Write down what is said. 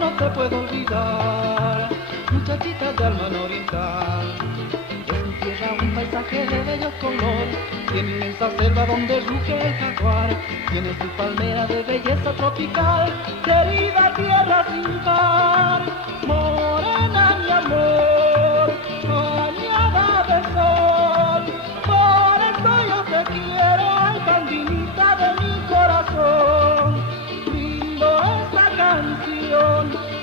no te puedo olvidar, muchachita de alma oriental. Es tu tierra un paisaje de bello color, tiene inmensa selva donde ruge el jaguar, tiene su palmera de belleza tropical, querida tierra sin par, morena mi amor, bañada de sol, por eso yo te quiero, alcaldinita de mi corazón, brindo esta canción